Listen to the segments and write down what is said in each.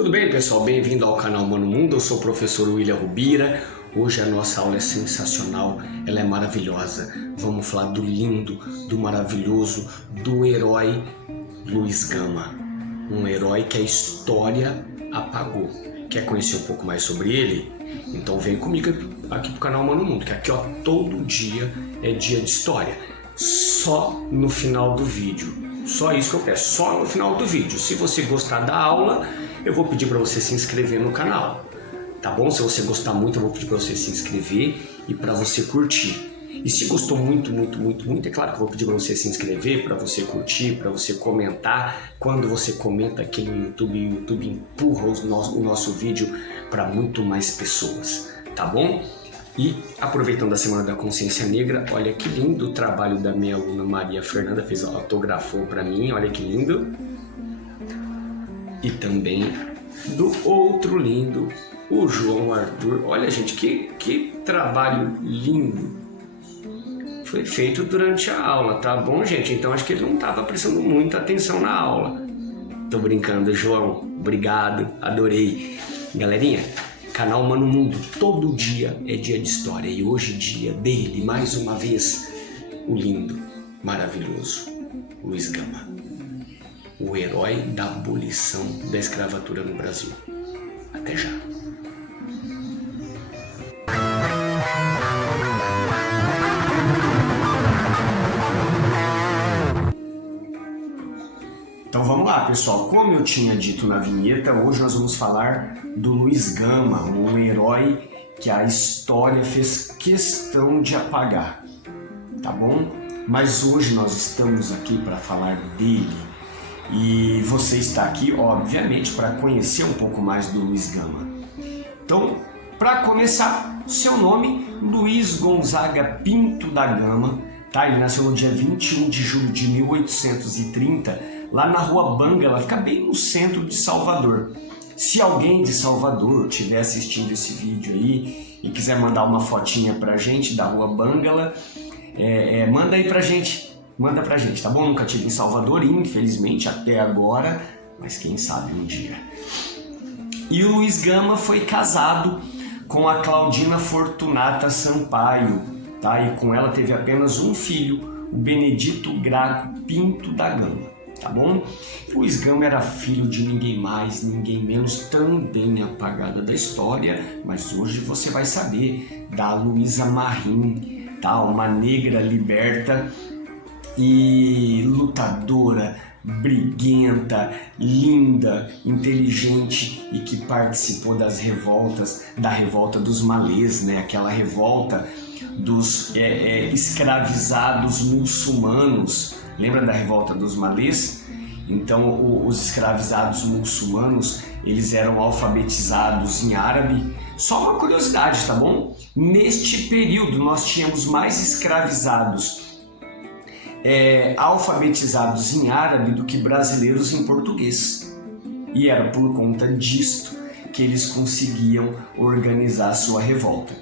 Tudo bem, pessoal? Bem-vindo ao canal Mano Mundo. Eu sou o professor William Rubira. Hoje a nossa aula é sensacional, ela é maravilhosa. Vamos falar do lindo, do maravilhoso, do herói Luiz Gama. Um herói que a história apagou. Quer conhecer um pouco mais sobre ele? Então vem comigo aqui pro canal Mano Mundo, que aqui, ó, todo dia é dia de história. Só no final do vídeo. Só isso que eu peço, só no final do vídeo. Se você gostar da aula, eu vou pedir para você se inscrever no canal, tá bom? Se você gostar muito, eu vou pedir para você se inscrever e para você curtir. E se gostou muito, é claro que eu vou pedir para você se inscrever, para você curtir, para você comentar. Quando você comenta aqui no YouTube, o YouTube empurra o nosso vídeo para muito mais pessoas, tá bom? E aproveitando a Semana da Consciência Negra, olha que lindo o trabalho da minha aluna Maria Fernanda, autografou para mim, olha que lindo. E também do outro lindo, o João Arthur. Olha, gente, que trabalho lindo. Foi feito durante a aula, tá bom, gente? Então acho que ele não estava prestando muita atenção na aula. Tô brincando, João. Obrigado, adorei. Galerinha, canal Mano Mundo, todo dia é dia de história. E hoje é dia dele, mais uma vez, o lindo, maravilhoso Luiz Gama. O herói da abolição da escravatura no Brasil. Até já. Então vamos lá, pessoal. Como eu tinha dito na vinheta, hoje nós vamos falar do Luiz Gama, um herói que a história fez questão de apagar, tá bom? Mas hoje nós estamos aqui para falar dele. E você está aqui, obviamente, para conhecer um pouco mais do Luiz Gama. Então, para começar, seu nome, Luiz Gonzaga Pinto da Gama, tá? Ele nasceu no dia 21 de julho de 1830, lá na Rua Bangala, fica bem no centro de Salvador. Se alguém de Salvador estiver assistindo esse vídeo aí e quiser mandar uma fotinha pra gente da Rua Bangala, manda aí pra gente. Manda pra gente, tá bom? Nunca tive em Salvador, infelizmente, até agora, mas quem sabe um dia. E o Luiz Gama foi casado com a Claudina Fortunata Sampaio, tá? E com ela teve apenas um filho, o Benedito Graco Pinto da Gama, tá bom? Luiz Gama era filho de ninguém mais, ninguém menos, também apagada da história, mas hoje você vai saber da Luísa Marim, tá? Uma negra liberta e lutadora, briguenta, linda, inteligente e que participou da revolta dos malês, né? Aquela revolta dos escravizados muçulmanos. Lembra da revolta dos malês? Então os escravizados muçulmanos, eles eram alfabetizados em árabe. Só uma curiosidade, tá bom? Neste período nós tínhamos mais escravizados alfabetizados em árabe do que brasileiros em português. E era por conta disto que eles conseguiam organizar a sua revolta.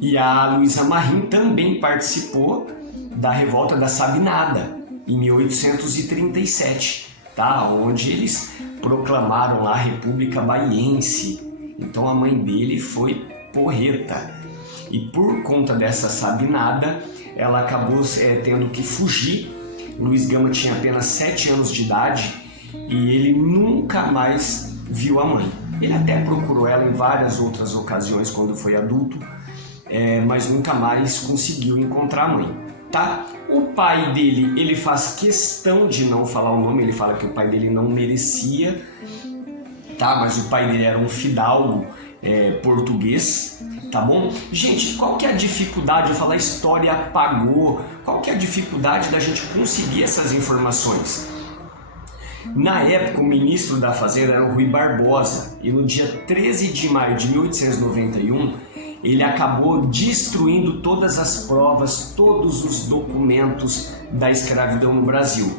E a Luísa Marim também participou da revolta da Sabinada, em 1837, tá? Onde eles proclamaram lá a República Baiense. Então a mãe dele foi porreta. E por conta dessa Sabinada, ela acabou tendo que fugir. Luiz Gama tinha apenas 7 anos de idade e ele nunca mais viu a mãe. Ele até procurou ela em várias outras ocasiões quando foi adulto, mas nunca mais conseguiu encontrar a mãe, tá? O pai dele, ele faz questão de não falar o nome, ele fala que o pai dele não merecia, tá? Mas o pai dele era um fidalgo português, tá bom? Gente, qual que é a dificuldade? Eu falar história apagou. Qual que é a dificuldade da gente conseguir essas informações? Na época, o ministro da Fazenda era o Rui Barbosa, e no dia 13 de maio de 1891, ele acabou destruindo todas as provas, todos os documentos da escravidão no Brasil.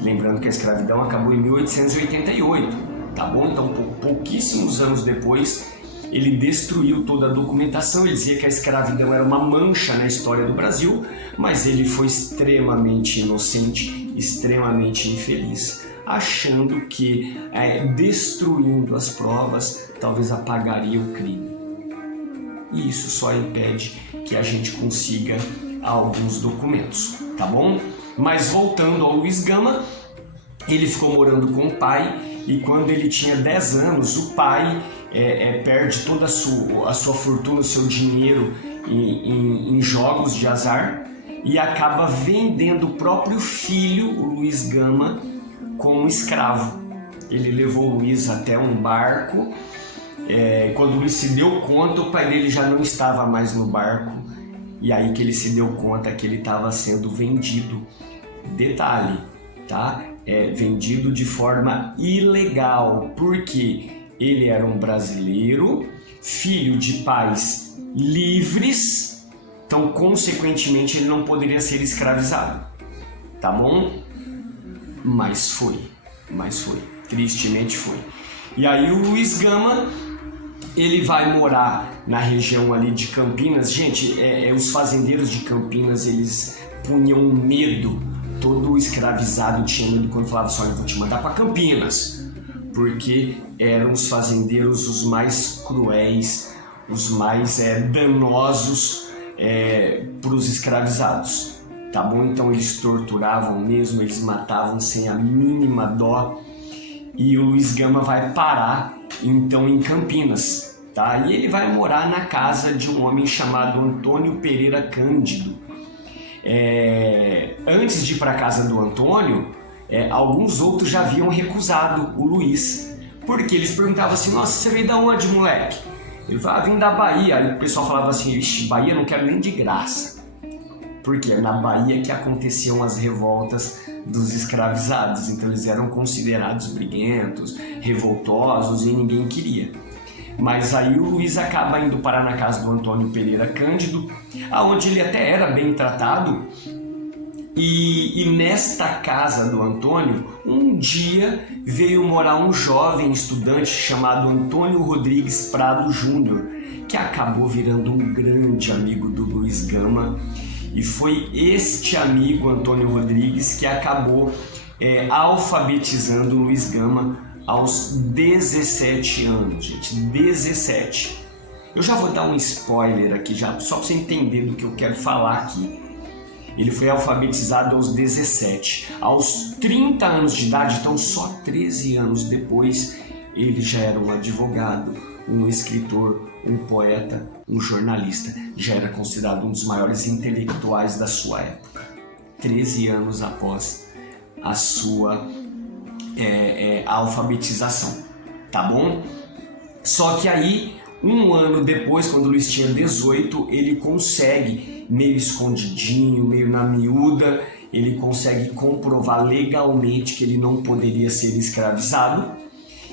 Lembrando que a escravidão acabou em 1888, tá bom? Então, pouquíssimos anos depois, ele destruiu toda a documentação. Ele dizia que a escravidão era uma mancha na história do Brasil, mas ele foi extremamente inocente, extremamente infeliz achando que destruindo as provas talvez apagaria o crime. E isso só impede que a gente consiga alguns documentos, tá bom? Mas voltando ao Luiz Gama, ele ficou morando com o pai e quando ele tinha 10 anos, o pai perde toda a sua fortuna, o seu dinheiro em jogos de azar e acaba vendendo o próprio filho, o Luiz Gama, como escravo. Ele levou o Luiz até um barco. Quando o Luiz se deu conta, o pai dele já não estava mais no barco. E aí que ele se deu conta que ele estava sendo vendido. Detalhe, tá? Vendido de forma ilegal, porque ele era um brasileiro, filho de pais livres, então consequentemente ele não poderia ser escravizado, tá bom? Mas foi, tristemente foi. E aí o Luiz Gama, ele vai morar na região ali de Campinas. Gente, os fazendeiros de Campinas, eles punham medo. Todo escravizado tinha medo quando falava assim, olha, eu vou te mandar para Campinas. Porque eram os fazendeiros os mais cruéis, os mais danosos para os escravizados. Tá bom? Então eles torturavam mesmo, eles matavam sem a mínima dó. E o Luiz Gama vai parar então em Campinas, tá? E ele vai morar na casa de um homem chamado Antônio Pereira Cândido. Antes de ir para a casa do Antônio, alguns outros já haviam recusado o Luiz, porque eles perguntavam assim, nossa, você veio da onde, moleque? Ele falava, vim da Bahia. Aí o pessoal falava assim, ixi, Bahia não quero nem de graça. Porque é na Bahia que aconteciam as revoltas dos escravizados, então eles eram considerados briguentos, revoltosos e ninguém queria. Mas aí o Luiz acaba indo parar na casa do Antônio Pereira Cândido, aonde ele até era bem tratado, e nesta casa do Antônio, um dia veio morar um jovem estudante chamado Antônio Rodrigues Prado Júnior, que acabou virando um grande amigo do Luiz Gama. E foi este amigo, Antônio Rodrigues, que acabou alfabetizando o Luiz Gama aos 17 anos, gente, 17. Eu já vou dar um spoiler aqui, já, só para você entender do que eu quero falar aqui. Ele foi alfabetizado aos 17. Aos 30 anos de idade, então só 13 anos depois, ele já era um advogado, um escritor, um poeta, um jornalista. Já era considerado um dos maiores intelectuais da sua época. 13 anos após a sua alfabetização, tá bom? Só que aí, um ano depois, quando o Luiz tinha 18, ele consegue, meio escondidinho, meio na miúda, ele consegue comprovar legalmente que ele não poderia ser escravizado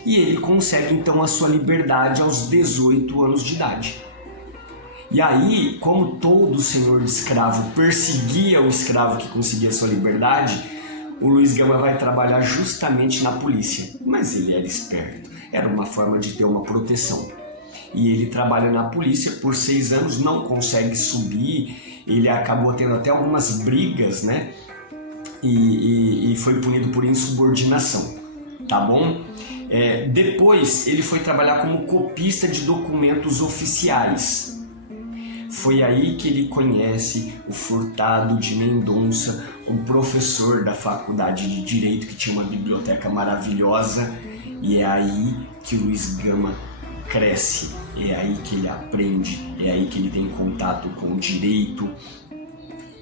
e ele consegue então a sua liberdade aos 18 anos de idade. E aí, como todo senhor de escravo perseguia o escravo que conseguia a sua liberdade, o Luiz Gama vai trabalhar justamente na polícia. Mas ele era esperto, era uma forma de ter uma proteção. E ele trabalha na polícia por 6 anos, não consegue subir, ele acabou tendo até algumas brigas, né? E foi punido por insubordinação, tá bom? Depois ele foi trabalhar como copista de documentos oficiais. Foi aí que ele conhece o Furtado de Mendonça, um professor da faculdade de Direito que tinha uma biblioteca maravilhosa, e é aí que o Luiz Gama cresce, é aí que ele aprende, é aí que ele tem contato com o direito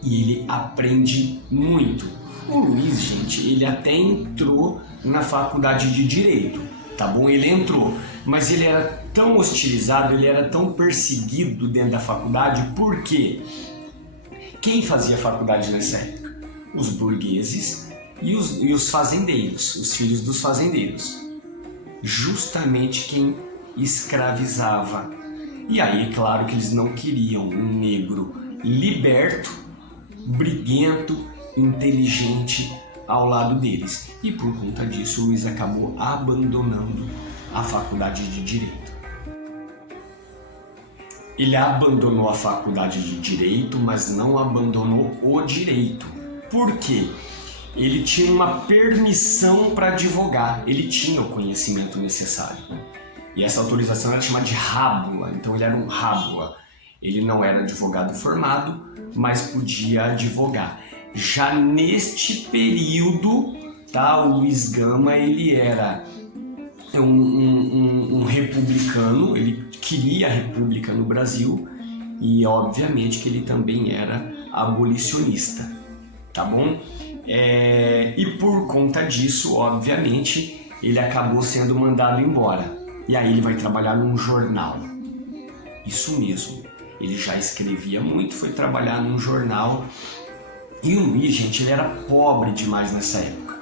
e ele aprende muito. O Luiz, gente, ele até entrou na faculdade de Direito, tá bom? Ele entrou, mas ele era tão hostilizado, ele era tão perseguido dentro da faculdade, porque quem fazia faculdade nessa época? Os burgueses e os fazendeiros, os filhos dos fazendeiros. Justamente quem escravizava. E aí, claro que eles não queriam um negro liberto, briguento, inteligente ao lado deles. E por conta disso, o Luiz acabou abandonando a faculdade de Direito. Ele abandonou a faculdade de Direito, mas não abandonou o direito. Por quê? ele tinha uma permissão para advogar, ele tinha o conhecimento necessário. E essa autorização era chamada de rábula, então ele era um rábula. Ele não era advogado formado, mas podia advogar. Já neste período, tá, o Luiz Gama ele era um republicano, ele queria a república no Brasil e obviamente que ele também era abolicionista, tá bom? E por conta disso, obviamente, ele acabou sendo mandado embora. E aí ele vai trabalhar num jornal. Isso mesmo, ele já escrevia muito, foi trabalhar num jornal. E o Luiz, gente, ele era pobre demais nessa época.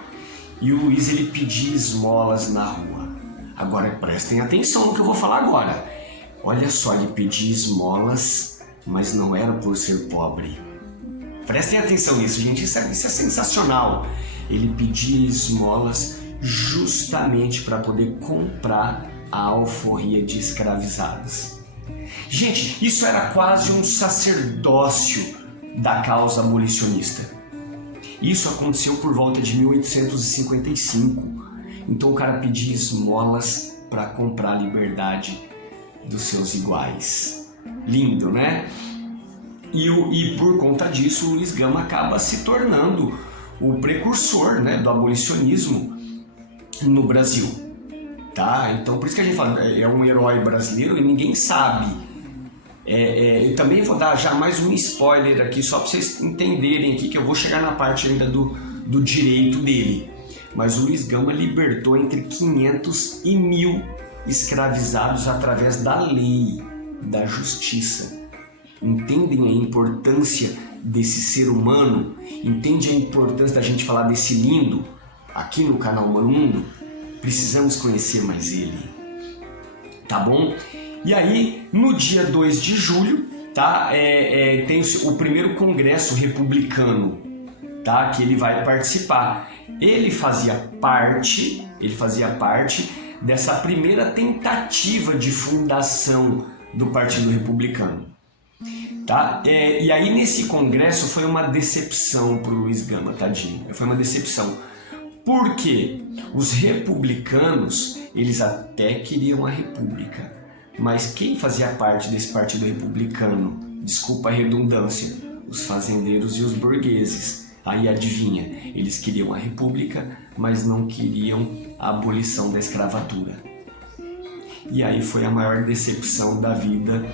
E o Luiz, ele pedia esmolas na rua. Agora, prestem atenção no que eu vou falar agora. Olha só, ele pedia esmolas, mas não era por ser pobre. Prestem atenção nisso, gente, isso é sensacional. Ele pedia esmolas justamente para poder comprar a alforria de escravizados. Gente, isso era quase um sacerdócio da causa abolicionista. Isso aconteceu por volta de 1855. Então o cara pedia esmolas para comprar a liberdade dos seus iguais. Lindo, né? E por conta disso, o Luiz Gama acaba se tornando o precursor, né, do abolicionismo no Brasil. Tá? Então por isso que a gente fala, é um herói brasileiro e ninguém sabe. Eu também vou dar já mais um spoiler aqui, só para vocês entenderem aqui, que eu vou chegar na parte ainda do direito dele. Mas o Luiz Gama libertou entre 500 e 1.000 escravizados através da lei, da justiça. Entendem a importância desse ser humano? Entende a importância da gente falar desse lindo aqui no canal Mano Mundo? Precisamos conhecer mais ele, tá bom? E aí, no dia 2 de julho, tá, tem o primeiro congresso republicano, tá, que ele vai participar. Ele fazia parte dessa primeira tentativa de fundação do Partido Republicano. Tá? E aí, nesse congresso, foi uma decepção para o Luiz Gama, tadinho. Foi uma decepção. Por quê? Os republicanos, eles até queriam a república, mas quem fazia parte desse partido republicano? Desculpa a redundância, os fazendeiros e os burgueses. Aí adivinha, eles queriam a república, mas não queriam a abolição da escravatura. E aí foi a maior decepção da vida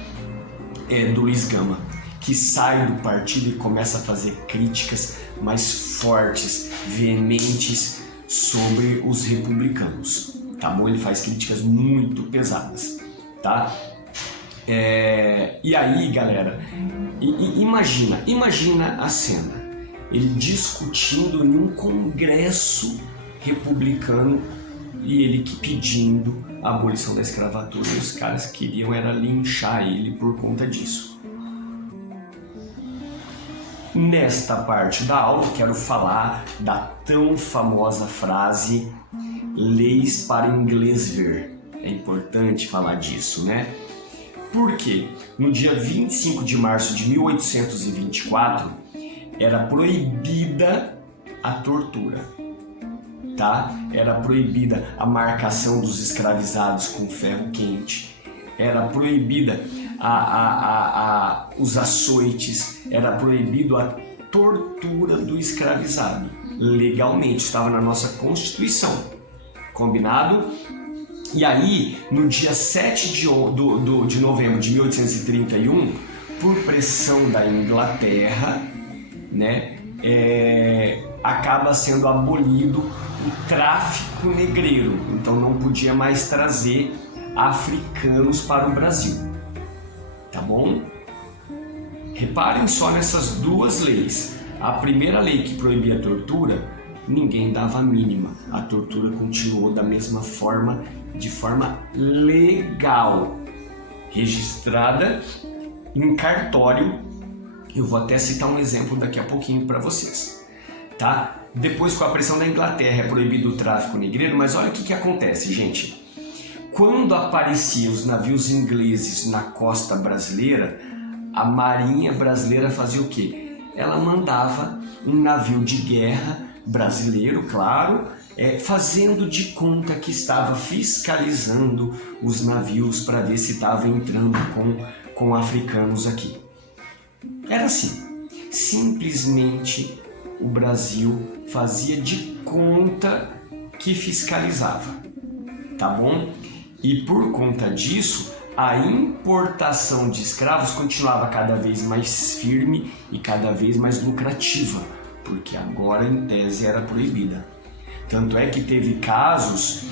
do Luiz Gama, que sai do partido e começa a fazer críticas mais fortes, veementes sobre os republicanos, tá bom? Ele faz críticas muito pesadas, tá? E aí, galera, imagina a cena, ele discutindo em um congresso republicano e ele pedindo a abolição da escravatura, e os caras queriam era linchar ele por conta disso. Nesta parte da aula, quero falar da tão famosa frase leis para inglês ver. É importante falar disso, né? Porque no dia 25 de março de 1824 era proibida a tortura, tá? Era proibida a marcação dos escravizados com ferro quente, era proibida os açoites, era proibido a tortura do escravizado. Legalmente, estava na nossa Constituição. Combinado? E aí, no dia 7 de novembro de 1831, por pressão da Inglaterra, né, acaba sendo abolido o tráfico negreiro. Então não podia mais trazer africanos para o Brasil, tá bom? Reparem só nessas duas leis. A primeira lei que proibia a tortura, ninguém dava a mínima. A tortura continuou da mesma forma, de forma legal, registrada em cartório. Eu vou até citar um exemplo daqui a pouquinho para vocês, tá? Depois, com a pressão da Inglaterra, é proibido o tráfico negreiro, mas olha o que acontece, gente. Quando apareciam os navios ingleses na costa brasileira, a marinha brasileira fazia o quê? Ela mandava um navio de guerra brasileiro, claro, fazendo de conta que estava fiscalizando os navios para ver se estava entrando com africanos aqui. Era assim, simplesmente o Brasil fazia de conta que fiscalizava, tá bom? E por conta disso, a importação de escravos continuava cada vez mais firme e cada vez mais lucrativa, porque agora em tese era proibida. Tanto é que teve casos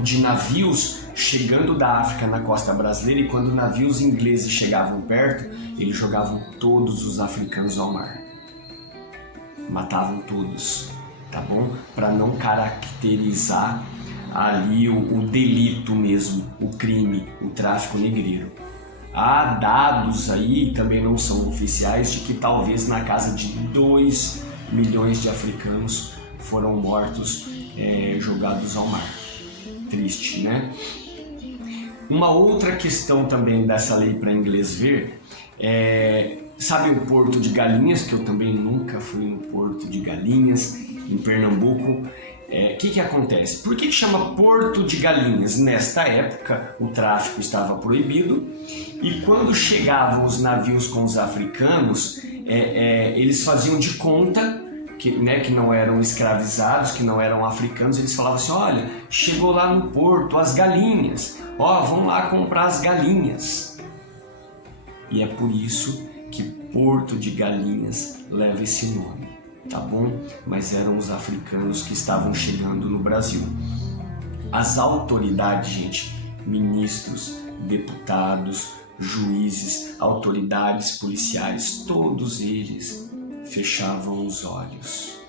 de navios chegando da África na costa brasileira e quando navios ingleses chegavam perto, eles jogavam todos os africanos ao mar. Matavam todos, tá bom? Para não caracterizar ali o delito mesmo, o crime, o tráfico negreiro. Há dados aí, também não são oficiais, de que talvez na casa de 2 milhões de africanos foram mortos, jogados ao mar. Triste, né? Uma outra questão também dessa lei para inglês ver, sabe o Porto de Galinhas, que eu também nunca fui no Porto de Galinhas, em Pernambuco. Que acontece? Por que chama Porto de Galinhas? Nesta época o tráfico estava proibido e quando chegavam os navios com os africanos, eles faziam de conta que não eram escravizados, que não eram africanos. Eles falavam assim: olha, chegou lá no porto as galinhas, vão lá comprar as galinhas. E é por isso que Porto de Galinhas leva esse nome, tá bom? Mas eram os africanos que estavam chegando no Brasil. As autoridades, gente, ministros, deputados, juízes, autoridades policiais, todos eles fechavam os olhos.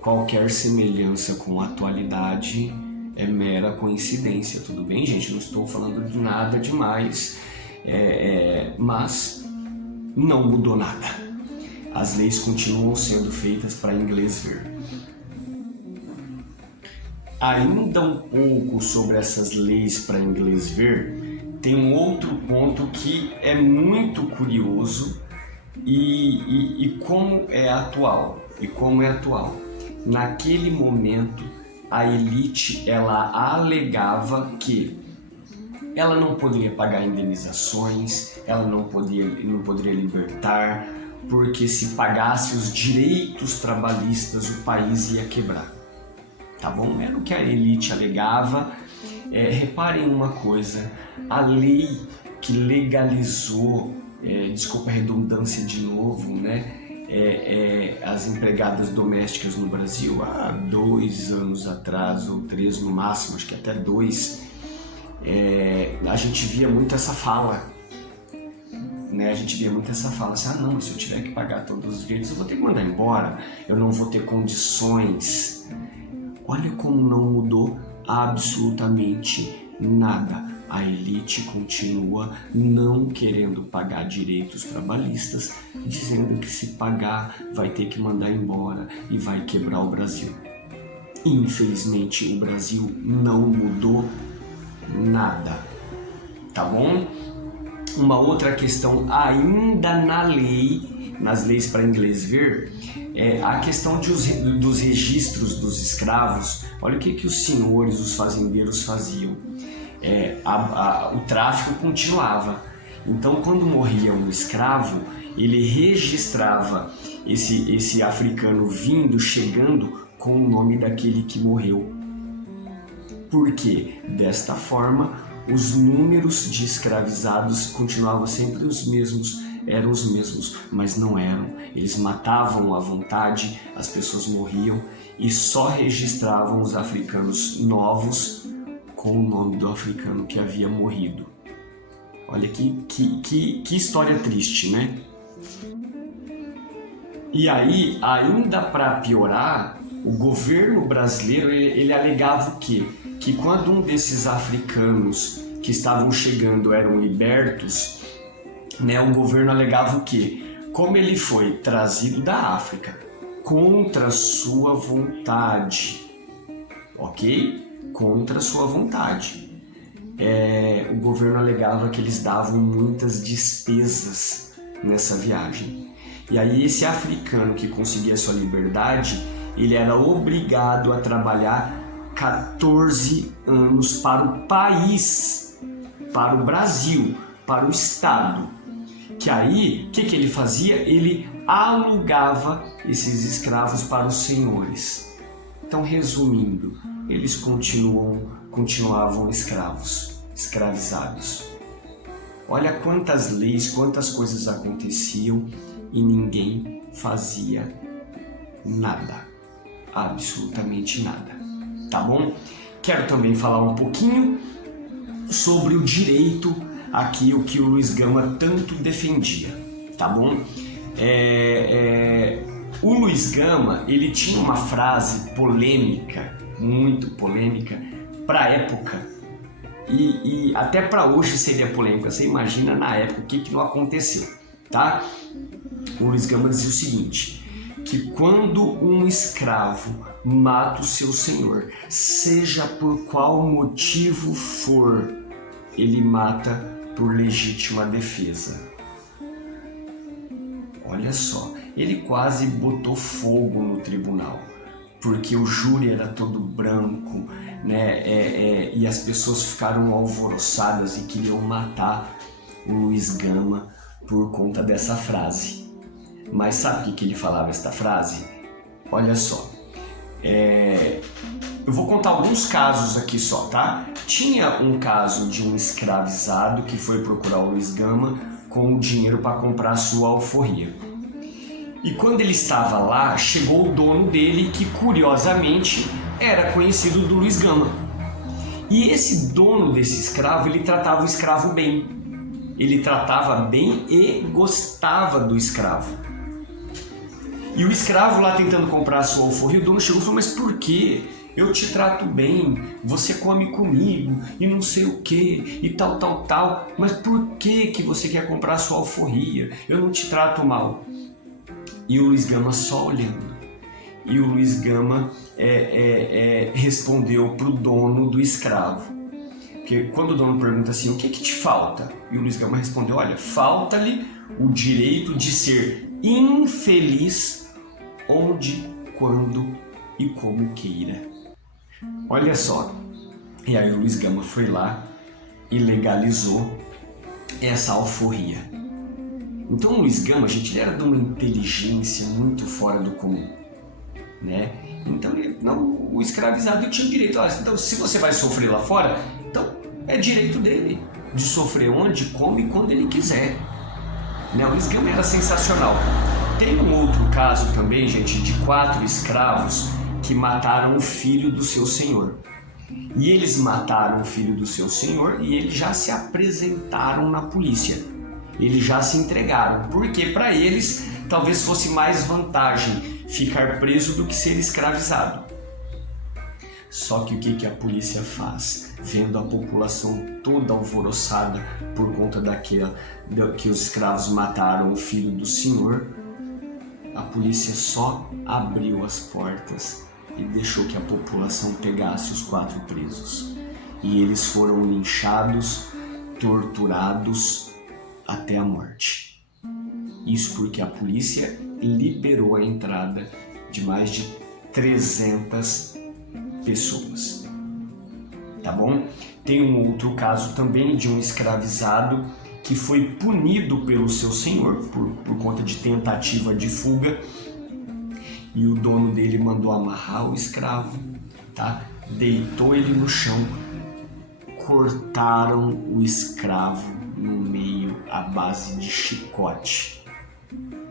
Qualquer semelhança com a atualidade é mera coincidência, tudo bem, gente? Não estou falando de nada demais, mas não mudou nada. As leis continuam sendo feitas para inglês ver. Ainda um pouco sobre essas leis para inglês ver, tem um outro ponto que é muito curioso e como é atual. Naquele momento, a elite ela alegava que ela não poderia pagar indenizações, ela não poderia libertar, porque se pagasse os direitos trabalhistas o país ia quebrar, tá bom? Era o que a elite alegava. Reparem uma coisa, a lei que legalizou, desculpa a redundância de novo, né? As empregadas domésticas no Brasil há 2 anos atrás, ou 3 no máximo, acho que até 2, a gente via muito essa fala, né? Assim, não, mas se eu tiver que pagar todos os direitos, eu vou ter que mandar embora, eu não vou ter condições. Olha como não mudou absolutamente nada. A elite continua não querendo pagar direitos trabalhistas, dizendo que se pagar vai ter que mandar embora e vai quebrar o Brasil. Infelizmente, o Brasil não mudou nada, tá bom? Uma outra questão ainda nas leis para inglês ver, a questão dos registros dos escravos. Olha o que os senhores, os fazendeiros faziam. O tráfico continuava. Então, quando morria um escravo, ele registrava esse africano chegando com o nome daquele que morreu. Por quê? Desta forma, os números de escravizados continuavam sempre os mesmos, eram os mesmos, mas não eram. Eles matavam à vontade, as pessoas morriam e só registravam os africanos novos com o nome do africano que havia morrido. Olha que história triste, né? E aí, ainda para piorar, o governo brasileiro ele alegava o quê? Que quando um desses africanos que estavam chegando eram libertos, né, o governo alegava o quê? Como ele foi trazido da África contra sua vontade, ok? Contra sua vontade. O governo alegava que eles davam muitas despesas nessa viagem. E aí esse africano que conseguia sua liberdade, ele era obrigado a trabalhar 14 anos para o país, para o Brasil, para o Estado. Que aí, o que ele fazia? Ele alugava esses escravos para os senhores. Então, resumindo, eles continuavam escravizados. Olha quantas leis, quantas coisas aconteciam e ninguém fazia nada, absolutamente nada, tá bom? Quero também falar um pouquinho sobre o direito, aqui o que o Luiz Gama tanto defendia, tá bom? O Luiz Gama, ele tinha uma frase polêmica, muito polêmica, para a época, e até para hoje seria polêmica. Você imagina na época o que não aconteceu, tá? O Luiz Gama dizia o seguinte, que quando um escravo mata o seu senhor, seja por qual motivo for, ele mata por legítima defesa. Olha só, ele quase botou fogo no tribunal, porque o júri era todo branco, né? E as pessoas ficaram alvoroçadas e queriam matar o Luiz Gama por conta dessa frase. Mas sabe o que ele falava esta frase? Olha só, eu vou contar alguns casos aqui só, tá? Tinha um caso de um escravizado que foi procurar o Luiz Gama com o dinheiro para comprar a sua alforria. E quando ele estava lá, chegou o dono dele, que curiosamente era conhecido do Luiz Gama. E esse dono desse escravo, ele tratava o escravo bem. Ele tratava bem e gostava do escravo. E o escravo lá tentando comprar a sua alforria, o dono chegou e falou, mas por quê? Eu te trato bem, você come comigo e não sei o que e tal, mas por que você quer comprar a sua alforria? Eu não te trato mal. E o Luiz Gama só olhando. E o Luiz Gama respondeu para o dono do escravo. Porque quando o dono pergunta assim, o que te falta? E o Luiz Gama respondeu, olha, falta-lhe o direito de ser infeliz onde, quando e como queira. Olha só. E aí o Luiz Gama foi lá e legalizou essa alforria. Então o Luiz Gama, gente, ele era de uma inteligência muito fora do comum, né? Então o escravizado tinha direito. Então se você vai sofrer lá fora, então é direito dele de sofrer onde, como e quando ele quiser, né? O Luiz Gama era sensacional. Tem um outro caso também, gente, de 4 escravos que mataram o filho do seu senhor. E eles mataram o filho do seu senhor e eles já se apresentaram na polícia. Eles já se entregaram, porque para eles talvez fosse mais vantagem ficar preso do que ser escravizado. Só que o que a polícia faz? Vendo a população toda alvoroçada por conta que os escravos mataram o filho do senhor, a polícia só abriu as portas e deixou que a população pegasse os 4 presos. E eles foram linchados, torturados até a morte. Isso porque a polícia liberou a entrada de mais de 300 pessoas. Tá bom? Tem um outro caso também de um escravizado que foi punido pelo seu senhor por conta de tentativa de fuga, e o dono dele mandou amarrar o escravo, tá? Deitou ele no chão, cortaram o escravo no meio à base de chicote.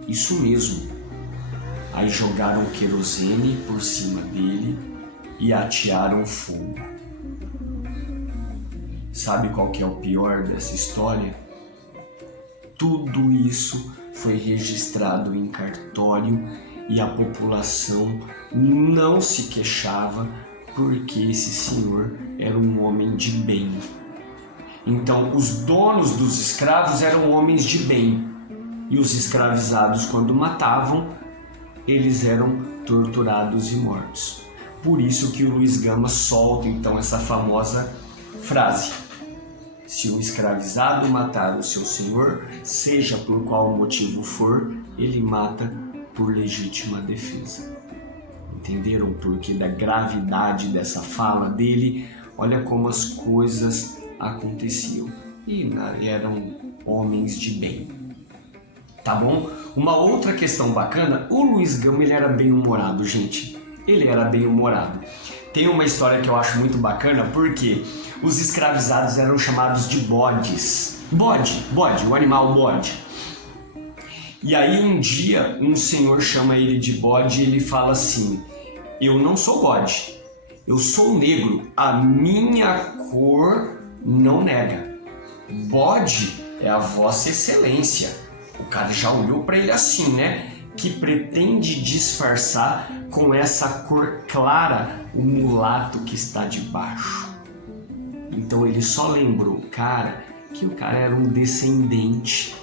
Isso mesmo. Aí jogaram querosene por cima dele e atearam fogo. Sabe qual que é o pior dessa história? Tudo isso foi registrado em cartório e a população não se queixava porque esse senhor era um homem de bem. Então, os donos dos escravos eram homens de bem e os escravizados, quando matavam, eles eram torturados e mortos. Por isso que o Luiz Gama solta então essa famosa frase: se um escravizado matar o seu senhor, seja por qual motivo for, ele mata por legítima defesa. entenderam o porquê da gravidade dessa fala dele. Olha como as coisas aconteciam. E eram homens de bem. Tá bom? Uma outra questão bacana, o Luiz Gama, ele era bem-humorado, gente. Ele era bem-humorado. Tem uma história que eu acho muito bacana, porque os escravizados eram chamados de bodes. Bode, o animal bode. E aí um dia um senhor chama ele de bode e ele fala assim: eu não sou bode, eu sou negro, a minha cor não nega. Bode é a vossa excelência. O cara já olhou para ele assim, né? Que pretende disfarçar com essa cor clara o mulato que está debaixo. Então ele só lembrou, cara, que o cara era um descendente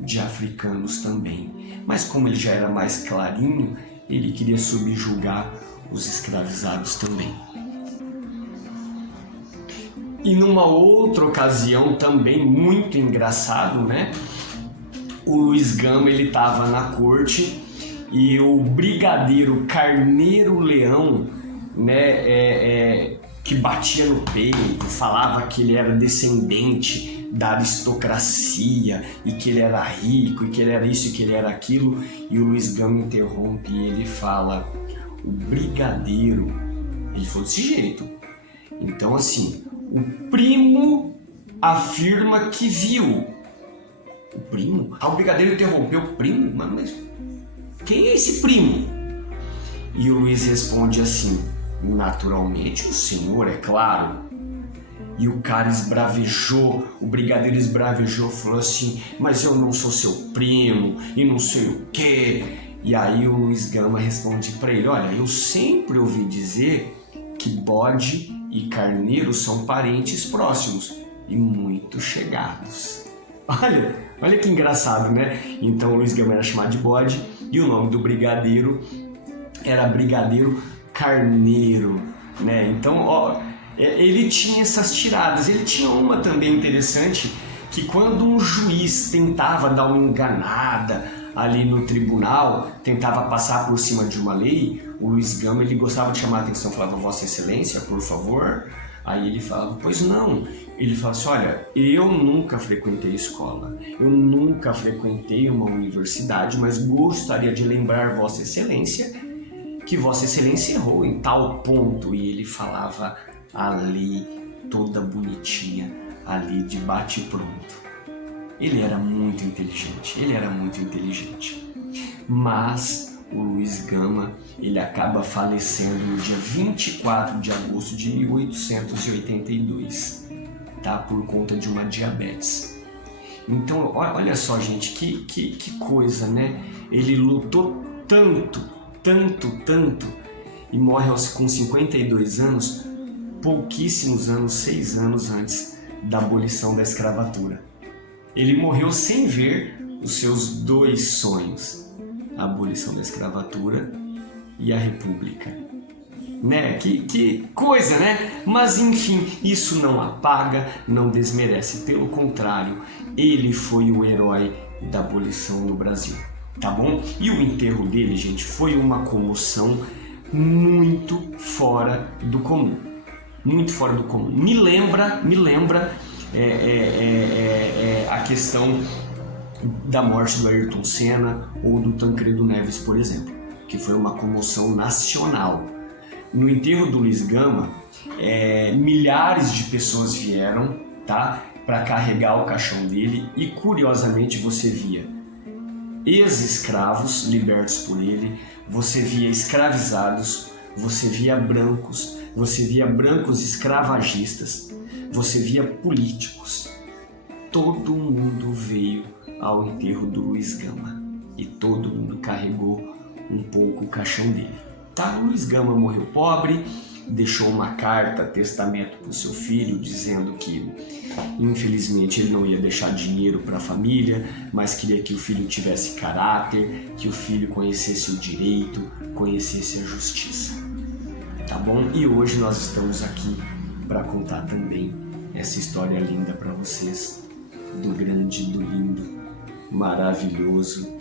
de africanos também. Mas como ele já era mais clarinho, ele queria subjugar os escravizados também. E numa outra ocasião também muito engraçado, né? O Luiz Gama, ele estava na corte e o brigadeiro Carneiro Leão, né, que batia no peito, falava que ele era descendente da aristocracia e que ele era rico e que ele era isso e que ele era aquilo, e o Luiz Gama interrompe e ele fala: o brigadeiro, ele falou desse jeito. Então assim, o primo afirma que viu. O primo? O brigadeiro interrompeu: o primo? Mas quem é esse primo? E o Luiz responde assim: naturalmente o senhor, é claro. E o cara esbravejou, o brigadeiro esbravejou, falou assim: mas eu não sou seu primo e não sei o quê. E aí o Luiz Gama responde para ele: olha, eu sempre ouvi dizer que bode e carneiro são parentes próximos e muito chegados. Olha que engraçado, né? Então o Luiz Gama era chamado de bode e o nome do brigadeiro era Brigadeiro Carneiro, né? Então, ó, ele tinha essas tiradas. Ele tinha uma também interessante, que quando um juiz tentava dar uma enganada ali no tribunal, tentava passar por cima de uma lei, o Luiz Gama, ele gostava de chamar a atenção, falava: Vossa Excelência, por favor. Aí ele falava: pois não. Ele falava assim: olha, eu nunca frequentei escola, eu nunca frequentei uma universidade, mas gostaria de lembrar Vossa Excelência que Vossa Excelência errou em tal ponto. E ele falava ali, toda bonitinha, ali de bate pronto. Ele era muito inteligente, Mas o Luiz Gama, ele acaba falecendo no dia 24 de agosto de 1882, tá? Por conta de uma diabetes. Então, olha só, gente, que coisa, né? Ele lutou tanto, e morre com 52 anos, pouquíssimos anos, 6 anos antes da abolição da escravatura. Ele morreu sem ver os seus dois sonhos: a abolição da escravatura e a república. Né? Que coisa, né? Mas enfim, isso não apaga, não desmerece, pelo contrário, ele foi o herói da abolição no Brasil, tá bom? E o enterro dele, gente, foi uma comoção muito fora do comum. Muito fora do comum. Me lembra a questão da morte do Ayrton Senna ou do Tancredo Neves, por exemplo, que foi uma comoção nacional. No enterro do Luiz Gama, milhares de pessoas vieram, tá, para carregar o caixão dele, e curiosamente você via ex-escravos libertos por ele, você via escravizados, você via brancos escravagistas, você via políticos. Todo mundo veio ao enterro do Luiz Gama e todo mundo carregou um pouco o caixão dele. Tá? O Luiz Gama morreu pobre, deixou uma carta, testamento para o seu filho, dizendo que infelizmente ele não ia deixar dinheiro para a família, mas queria que o filho tivesse caráter, que o filho conhecesse o direito, conhecesse a justiça. Tá bom? E hoje nós estamos aqui para contar também essa história linda para vocês, do grande, do lindo, maravilhoso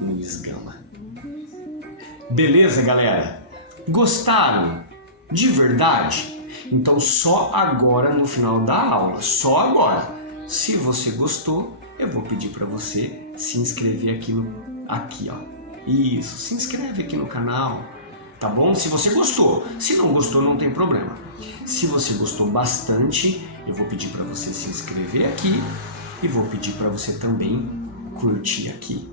Luiz Gama. Beleza, galera? Gostaram? De verdade? Então só agora no final da aula, só agora. Se você gostou, eu vou pedir para você se inscrever aqui, ó. Isso, se inscreve aqui no canal, tá bom? Se você gostou. Se não gostou, não tem problema. Se você gostou bastante, eu vou pedir para você se inscrever aqui e vou pedir para você também curtir aqui.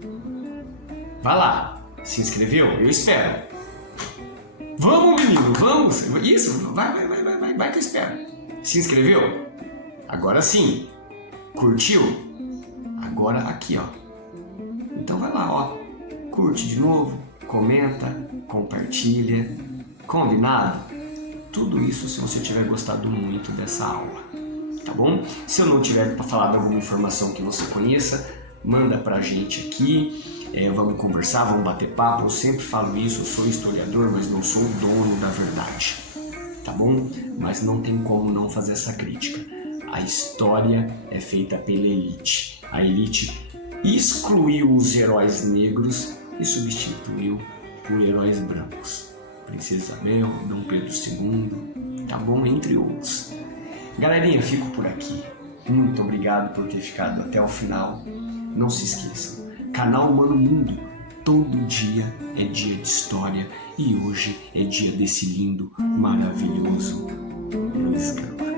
Vai lá, se inscreveu? Eu espero. Vamos, menino, vamos! Isso, vai que eu espero. Se inscreveu? Agora sim. Curtiu? Agora aqui, ó. Então vai lá, ó. Curte de novo, comenta, compartilha. Combinado? Tudo isso se você tiver gostado muito dessa aula, tá bom? Se eu não tiver falado alguma informação que você conheça, manda pra gente aqui. Vamos conversar, vamos bater papo. Eu sempre falo isso, eu sou historiador, mas não sou o dono da verdade, tá bom? Mas não tem como não fazer essa crítica. A história é feita pela elite. A elite excluiu os heróis negros e substituiu por heróis brancos. Princesa Isabel, Dom Pedro II, tá bom? Entre outros. Galerinha, eu fico por aqui. Muito obrigado por ter ficado até o final. Não se esqueçam, canal Humano Mundo, todo dia é dia de história e hoje é dia desse lindo, maravilhoso Luiz Gama.